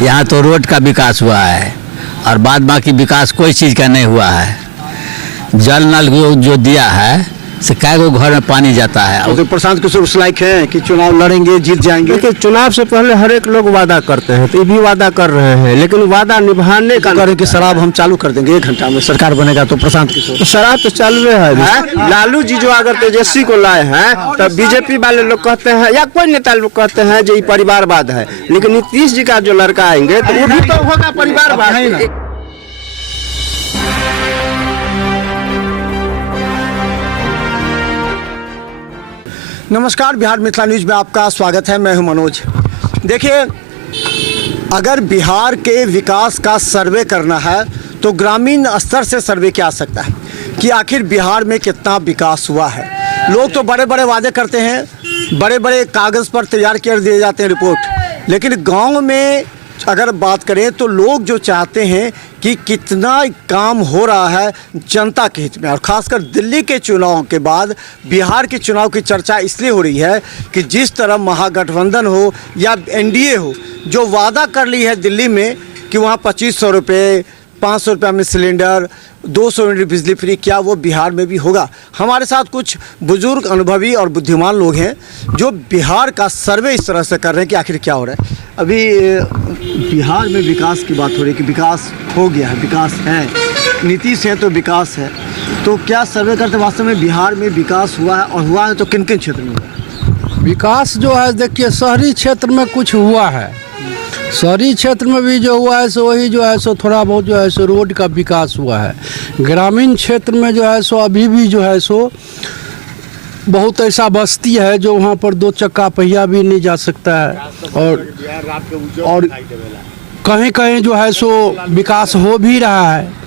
यहाँ तो रोड का विकास हुआ है और बाद बाकी विकास कोई चीज़ का नहीं हुआ है। जल नल जो दिया है से कै गो घर में पानी जाता है। तो प्रशांत किशोर उस लायक है कि चुनाव लड़ेंगे, जीत जाएंगे? देखिए, चुनाव से पहले हर एक लोग वादा करते हैं, तो ये भी वादा कर रहे हैं, लेकिन वादा निभाने का करें कि शराब हम चालू कर देंगे 1 घंटा में, सरकार बनेगा तो प्रशांत किशोर। तो शराब तो चालू है। लालू जी जो अगर तेजस्वी को लाए हैं तो बीजेपी वाले लोग कहते हैं या कोई नेता लोग कहते हैं जो ये परिवारवाद है, लेकिन नीतीश जी का जो लड़का आएंगे तो वो भी तो होगा परिवारवाद। नमस्कार, बिहार मिथिला न्यूज में आपका स्वागत है। मैं हूं मनोज। देखिए, अगर बिहार के विकास का सर्वे करना है तो ग्रामीण स्तर से सर्वे किया जा सकता है कि आखिर बिहार में कितना विकास हुआ है। लोग तो बड़े बड़े वादे करते हैं, बड़े बड़े कागज़ पर तैयार कर दिए जाते हैं रिपोर्ट, लेकिन गांव में अगर बात करें तो लोग जो चाहते हैं कि कितना काम हो रहा है जनता के हित में। और ख़ासकर दिल्ली के चुनाव के बाद बिहार के चुनाव की चर्चा इसलिए हो रही है कि जिस तरह महागठबंधन हो या एनडीए हो, जो वादा कर ली है दिल्ली में कि वहाँ 2500 रुपये, 500 रुपये में सिलेंडर, 200 यूनिट बिजली फ्री, क्या वो बिहार में भी होगा? हमारे साथ कुछ बुजुर्ग, अनुभवी और बुद्धिमान लोग हैं जो बिहार का सर्वे इस तरह से कर रहे हैं कि आखिर क्या हो रहा है। अभी बिहार में विकास की बात हो रही है कि विकास हो गया है, विकास है, नीतीश है तो विकास है। तो क्या सर्वे करते वास्तव में बिहार में विकास हुआ है, और हुआ है तो किन किन क्षेत्र में हुआ? विकास जो है, देखिए, शहरी क्षेत्र में कुछ हुआ है। शहरी क्षेत्र में भी जो हुआ है सो वही जो है सो थोड़ा बहुत जो है सो रोड का विकास हुआ है। ग्रामीण क्षेत्र में जो है सो अभी भी जो है सो बहुत ऐसा बस्ती है जो वहाँ पर 2 चक्का पहिया भी नहीं जा सकता है, और कहीं कहीं जो है सो विकास हो भी रहा है।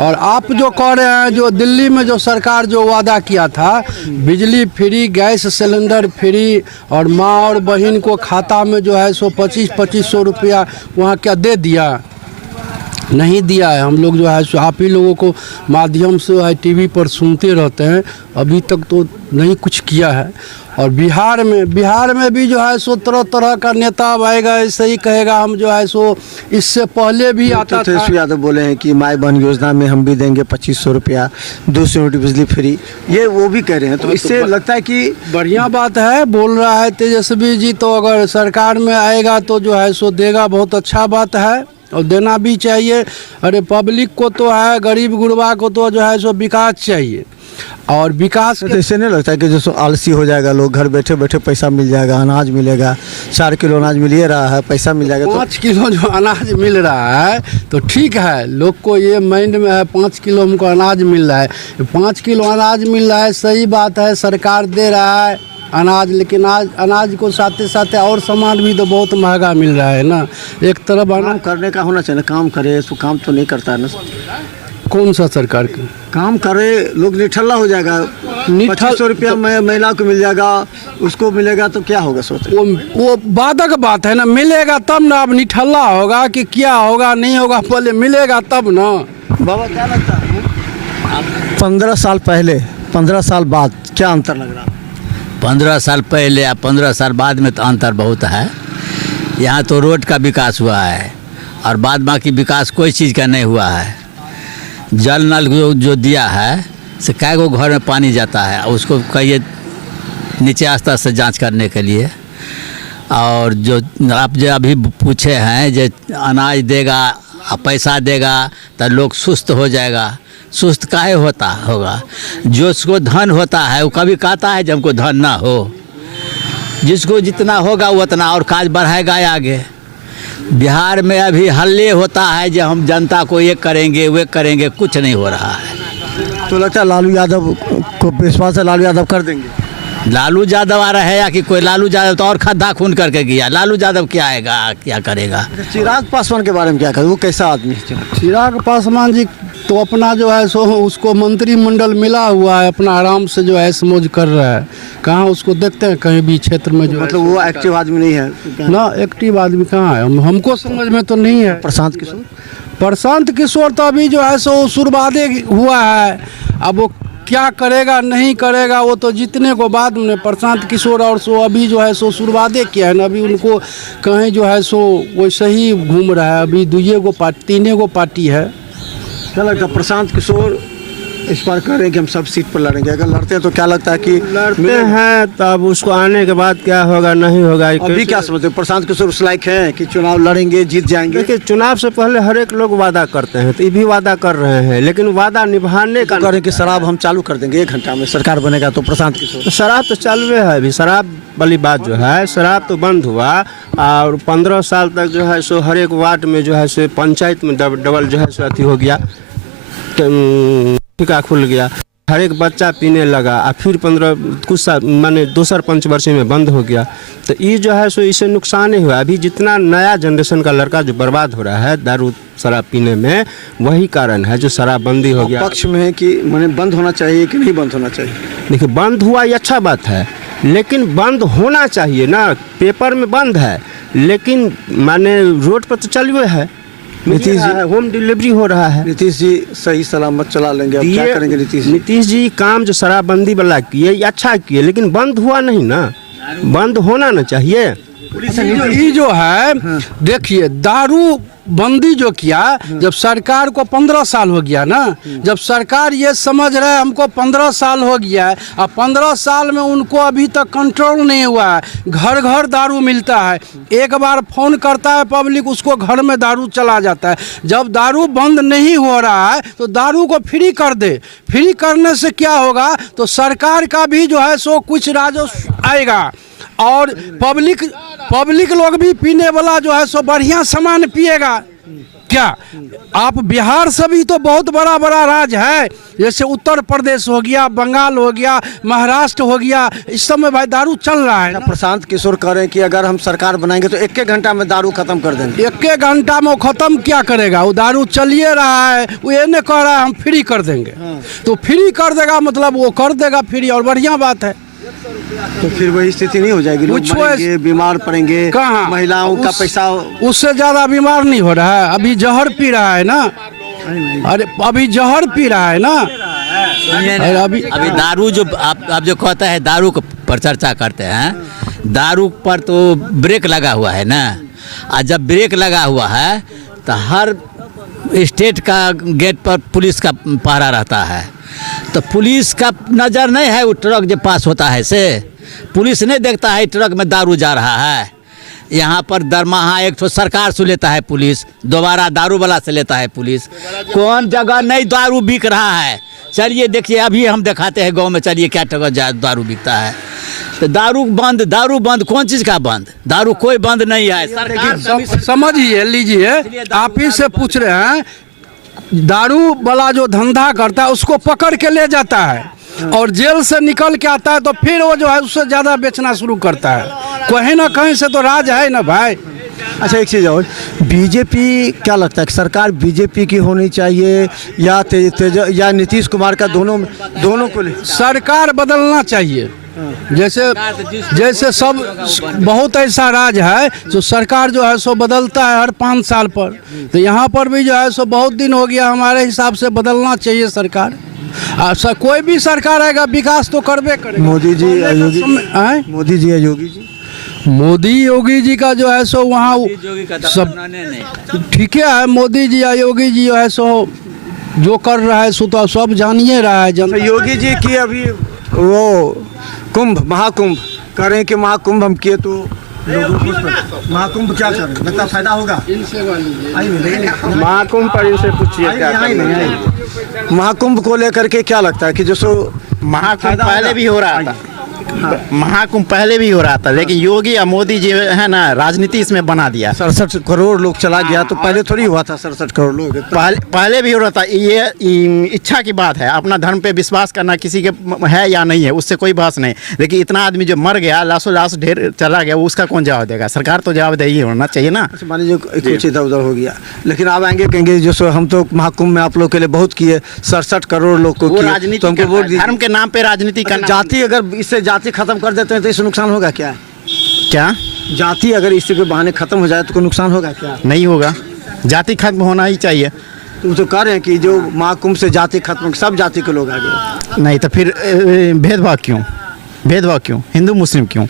और आप जो कह रहे हैं, जो दिल्ली में जो सरकार जो वादा किया था, बिजली फ्री, गैस सिलेंडर फ्री, और माँ और बहन को खाता में जो है सो 2500 रुपया वहाँ क्या दे दिया? नहीं दिया है। हम लोग जो है सो आप ही लोगों को माध्यम से है टीवी पर सुनते रहते हैं, अभी तक तो नहीं कुछ किया है। और बिहार में भी जो है सो तरह तरह का नेता आएगा, ऐसे ही कहेगा हम जो है सो इससे पहले भी आता था। तेजस्वी यादव बोले हैं कि माई बहन योजना में हम भी देंगे 2500 रुपया, 200 यूनिट बिजली फ्री, ये वो भी कह रहे हैं। तो इससे लगता है कि बढ़िया बात है, बोल रहा है तेजस्वी जी, तो अगर सरकार में आएगा तो जो है सो देगा, बहुत अच्छा बात है और देना भी चाहिए। अरे पब्लिक को तो है, गरीब गुरबा को तो जो है सो विकास चाहिए। और विकास ऐसे नहीं लगता है कि जो आलसी हो जाएगा लोग, घर बैठे बैठे पैसा मिल जाएगा, अनाज मिलेगा, 4 किलो अनाज मिल ही रहा है, पैसा मिल जाएगा, 5 किलो जो अनाज मिल रहा है तो ठीक है, लोग को ये माइंड में है 5 किलो हमको अनाज मिल रहा है। 5 किलो अनाज मिल रहा है, सही बात है, सरकार दे रहा है अनाज, लेकिन आज अनाज को साथ साथ और सामान भी तो बहुत महंगा मिल रहा है ना। एक तरफ काम करने का होना चाहिए, काम करे, तो काम तो नहीं करता है ना। कौन सा सरकार का काम करे, लोग निठल्ला हो जाएगा। 2500 रुपया महिला को मिल जाएगा, उसको मिलेगा तो क्या होगा? सोचते वो वादा का बात है ना, मिलेगा तब ना। अब निठल्ला होगा कि क्या होगा, नहीं होगा, पहले मिलेगा तब ना। बाबा क्या लगता है 15 साल पहले, 15 साल बाद क्या अंतर लग रहा है? 15 साल पहले या 15 साल बाद में तो अंतर बहुत है। यहाँ तो रोड का विकास हुआ है और बाद बाकी विकास कोई चीज़ का नहीं हुआ है। जल नल जो दिया है से कै गो घर में पानी जाता है, उसको कहिए नीचे स्तर से जांच करने के लिए। और जो आप जो अभी पूछे हैं, जो अनाज देगा, पैसा देगा तो लोग सुस्त हो जाएगा। सुस्त काहे होगा? जो उसको धन होता है वो कभी कहता है जब हमको धन ना हो। जिसको जितना होगा वो उतना और काज बढ़ाएगा आगे। बिहार में अभी हल्ले होता है जो हम जनता को ये करेंगे वे करेंगे, कुछ नहीं हो रहा है। तो लगता है लालू यादव को विश्वास है, लालू यादव कर देंगे? लालू यादव आ रहे या कि कोई लालू यादव तो और खद्दा खून करके गया। लालू यादव क्या आएगा, क्या करेगा? चिराग पासवान के बारे में क्या करें, वो कैसा आदमी है? चिराग पासवान जी तो अपना जो है सो उसको मंत्रिमंडल मिला हुआ है, अपना आराम से जो है समझ कर रहा है। कहाँ उसको देखते हैं कहीं भी क्षेत्र में जो मतलब वो एक्टिव आदमी नहीं है ना। एक्टिव आदमी कहाँ है, हमको समझ में तो नहीं है। प्रशांत किशोर तो अभी जो है सो शुरुआत हुआ है। अब वो क्या करेगा नहीं करेगा वो तो जीतने को बाद में। प्रशांत किशोर और सो अभी जो है सो शुरुआत किया है ना, अभी उनको कहीं जो है सो वैसे ही घूम रहा है। अभी 3 गो पार्टी है। क्या लगता है प्रशांत किशोर इस बार कह रहे हैं कि हम सब सीट पर लड़ेंगे, अगर लड़ते हैं तो क्या लगता है कि लड़ते हैं तब उसको आने के बाद क्या होगा नहीं होगा? अभी क्या समझते हैं प्रशांत किशोर उस लायक हैं कि चुनाव लड़ेंगे जीत जाएंगे? देखिए, चुनाव से पहले हर एक लोग वादा करते हैं, तो ये भी वादा कर रहे हैं, लेकिन वादा निभाने का कह रहे हैं कि शराब हम चालू कर देंगे 1 घंटा में सरकार बनेगा तो प्रशांत किशोर। तो शराब तो चालू है अभी। शराब वाली बात जो है, शराब तो बंद हुआ और 15 साल तक जो है सो हर एक वार्ड में जो है सो पंचायत में डबल जो है सो अथी हो गया, ठेका खुल गया, हर एक बच्चा पीने लगा और फिर 15 कुछ साल माने दूसर पंचवर्षीय में बंद हो गया। तो ये जो है सो इससे नुकसान ही हुआ। अभी जितना नया जनरेशन का लड़का जो बर्बाद हो रहा है दारू शराब पीने में, वही कारण है जो शराबबंदी हो गया। पक्ष में है कि माने बंद होना चाहिए कि नहीं बंद होना चाहिए? देखिए, बंद हुआ ये अच्छा बात है, लेकिन बंद होना चाहिए ना। पेपर में बंद है लेकिन माने रोड पर तो चल हुए है। नीतीश जी होम डिलीवरी हो रहा है। नीतीश जी सही सलामत चला लेंगे, अब क्या करेंगे नीतीश जी? नीतीश जी काम जो शराबबंदी वाला किए ये अच्छा किए, लेकिन बंद हुआ नहीं ना, बंद होना ना चाहिए। ये जो है देखिए, दारू बंदी जो किया, जब सरकार को 15 साल हो गया ना, जब सरकार ये समझ रहा है हमको 15 साल हो गया है और 15 साल में उनको अभी तक कंट्रोल नहीं हुआ है, घर घर दारू मिलता है, एक बार फोन करता है पब्लिक उसको घर में दारू चला जाता है। जब दारू बंद नहीं हो रहा है तो दारू को फ्री कर दे। फ्री करने से क्या होगा, तो सरकार का भी जो है सो कुछ राजस्व आएगा और पब्लिक लोग भी पीने वाला जो है सो बढ़िया सामान पिएगा। क्या आप बिहार से भी तो बहुत बड़ा बड़ा राज्य है, जैसे उत्तर प्रदेश हो गया, बंगाल हो गया, महाराष्ट्र हो गया, इस सब में भाई दारू चल रहा है। प्रशांत किशोर कह रहे हैं कि अगर हम सरकार बनाएंगे तो 1 घंटा में दारू खत्म कर देंगे। 1 घंटा में वो खत्म क्या करेगा, वो दारू चलिए रहा है, वो ये नहीं कह रहा है हम फ्री कर देंगे। तो फ्री कर देगा मतलब वो कर देगा फ्री, और बढ़िया बात है। तो फिर वही स्थिति नहीं हो जाएगी, लोग मरेंगे, बीमार पड़ेंगे, कहाँ महिलाओं का पैसा। उससे ज्यादा बीमार नहीं हो रहा है, अभी जहर पी रहा है ना। अरे अभी जहर पी रहा है ना। अभी दारू जो आप जो कहते हैं दारू पर चर्चा करते हैं, दारू पर तो ब्रेक लगा हुआ है ना। और जब ब्रेक लगा हुआ है तो हर स्टेट का गेट पर पुलिस का पहरा रहता है, तो पुलिस का नज़र नहीं है वो ट्रक जो पास होता है से, पुलिस नहीं देखता है ट्रक में दारू जा रहा है। यहाँ पर दरमाहा एक तो सरकार से लेता है पुलिस, दोबारा दारू वाला से लेता है पुलिस। कौन जगह नहीं दारू बिक रहा है, चलिए देखिए अभी हम दिखाते हैं गांव में, चलिए क्या जगह दारू बिकता है। तो दारू बंद कौन चीज़ का बंद? दारू कोई बंद नहीं है। सरकार समझिए लीजिए, आप ही से पूछ रहे हैं, दारू वाला जो धंधा करता है उसको पकड़ के ले जाता है और जेल से निकल के आता है तो फिर वो जो है उससे ज़्यादा बेचना शुरू करता है। कहीं ना कहीं से तो राज है ना भाई। अच्छा एक चीज़ और, बीजेपी क्या लगता है कि सरकार बीजेपी की होनी चाहिए या या नीतीश कुमार का, दोनों को सरकार बदलना चाहिए। जैसे सब बहुत ऐसा राज है जो सरकार जो है सो बदलता है हर 5 साल पर, तो यहाँ पर भी जो है सो बहुत दिन हो गया, हमारे हिसाब से बदलना चाहिए सरकार। कोई भी सरकार आएगा विकास तो करबे करेगा। मोदी जी या योगी, मोदी जी या योगी जी, मोदी योगी जी का जो है सो वहाँ सब ठीक है। मोदी जी या योगी जी जो है सो जो कर रहा है सो तो सब जानिए रहा है। योगी जी की अभी वो महाकुंभ कह रहे हैं कि महाकुंभ हम किए तो महाकुंभ क्या कर रहे, लगता फायदा होगा? महाकुंभ पर इनसे पूछिए क्या। महाकुंभ को लेकर के क्या लगता है कि जो महाकुंभ पहले भी हो रहा था, महाकुंभ पहले भी हो रहा था, लेकिन योगी और मोदी जी है ना राजनीति इसमें बना दिया। 67 करोड़ लोग चला गया, तो पहले थोड़ी हुआ था 67 करोड़ लोग। पहले भी हो रहा था। ये इच्छा की बात है, अपना धर्म पे विश्वास करना किसी के है या नहीं है उससे कोई बहस नहीं, लेकिन इतना आदमी जो मर गया, लाशों लाश ढेर चला गया, उसका कौन जवाब देगा? सरकार तो जवाब दे होना चाहिए ना। मान लीजिए कुछ इधर उधर हो गया, लेकिन आप आएंगे कहेंगे जो हम तो महाकुंभ में आप लोग के लिए बहुत किए, 67 करोड़ लोग को राजनीति, तो हमको धर्म के नाम पे राजनीति करना। जाति अगर इससे जाति खत्म कर देते हैं तो इससे नुकसान होगा क्या? जाति अगर इसी के बहाने खत्म हो जाए तो कोई नुकसान होगा क्या? नहीं होगा, जाति खत्म होना ही चाहिए। तुम तो कह रहे हैं कि जो महाकुंभ से जाति खत्म, सब जाति के लोग आ गए। नहीं तो फिर भेदभाव क्यों, भेदभाव क्यों, हिंदू मुस्लिम क्यों?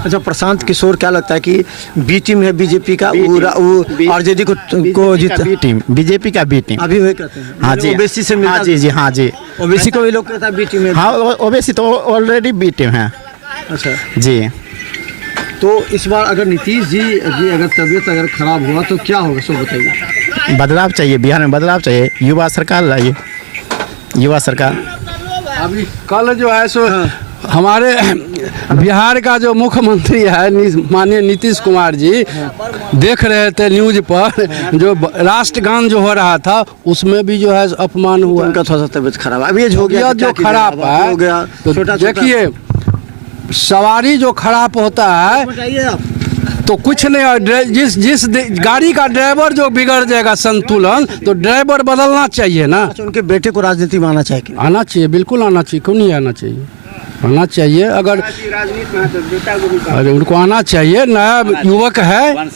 अच्छा, प्रशांत किशोर क्या लगता है कि बी टीम है बीजेपी का, वो आरजेडी को जीता, बी टीम, बीजेपी का बी टीम। अभी वही कहते हैं। हाँ जी, ओबीसी से मिलता, हाँ जी, हाँ जी, ओबीसी को भी लोग कहता है बी टीम है। हाँ ओबीसी तो ऑलरेडी बी टीम है। अच्छा जी, तो इस बार अगर नीतीश जी की अगर तबीयत अगर खराब हुआ तो क्या होगा, सो बताइए। बदलाव चाहिए, बिहार में बदलाव चाहिए, युवा सरकार लाइए, युवा सरकार। अभी कल जो है सो हमारे बिहार का जो मुख्यमंत्री है माननीय नीतीश कुमार जी देख रहे थे न्यूज पर, जो राष्ट्रगान जो हो रहा था उसमें भी जो है अपमान हुआ। उनका थोड़ा सा तबीयत खराब है, अब एज हो गया, जो खराब है हो गया, तो देखिए सवारी जो खराब होता है तो कुछ नहीं, जिस गाड़ी का ड्राइवर जो बिगड़ जाएगा संतुलन, तो ड्राइवर बदलना चाहिए ना। अच्छा, उनके बेटे को राजनीति में आना चाहिए? आना चाहिए, बिल्कुल आना चाहिए, क्यों नहीं आना चाहिए, आना चाहिए। अगर अरे उनको आना चाहिए, नया युवक है,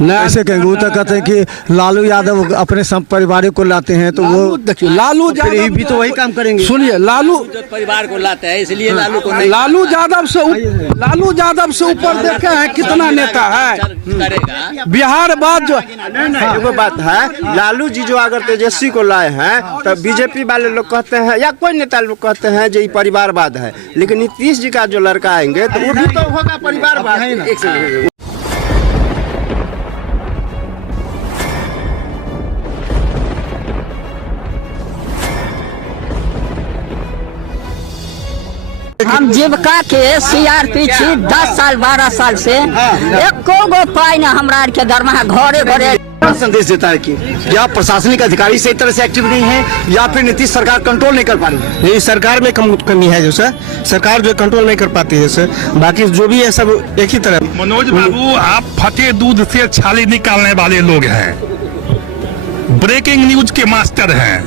नया। ऐसे कहेंगे, वो तो कहते हैं कि लालू यादव अपने सब परिवार को लाते हैं, तो वो देखिए लालू यादव भी तो वही काम करेंगे। सुनिए, लालू परिवार को लाते हैं, इसलिए लालू को नहीं लालू यादव से ऊपर देखे हैं कितना नेता है करेगा। बिहार बाद जो एगो बात है, लालू जी जो अगर तेजस्वी को लाए हैं तब बीजेपी वाले लोग कहते हैं या कोई नेता लोग कहते हैं जो ये परिवारवाद है, लेकिन नीतीश जी का जो लड़का आएंगे तो वो भी तो होगा परिवारवाद। एक सेकंड, हम जीविका के सीआरपी छी 10 साल 12 साल से, एको गो पाई ना हमरा आर के दरमाहा घरे घरे। संदेश देता है कि या प्रशासनिक अधिकारी सही तरह से एक्टिव नहीं है या फिर नीतीश सरकार कंट्रोल नहीं कर पा रही है। ये सरकार में कमी है, जो सर सरकार जो कंट्रोल नहीं कर पाती है सर, बाकी जो भी है सब एक ही तरह। मनोज बाबू, आप फटे दूध से छाली निकालने वाले लोग हैं, ब्रेकिंग न्यूज के मास्टर हैं।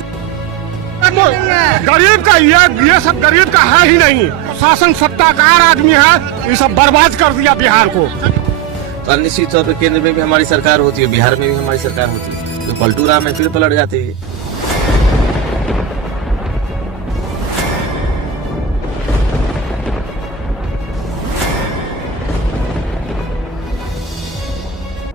गरीब का ये सब गरीब का है ही नहीं, शासन सत्ताकार आदमी है, ये सब बर्बाद कर दिया बिहार को। तो निश्चित तौर पर केंद्र में भी हमारी सरकार होती है, बिहार में भी हमारी सरकार होती है, तो पलटू राम में फिर पलट जाती है।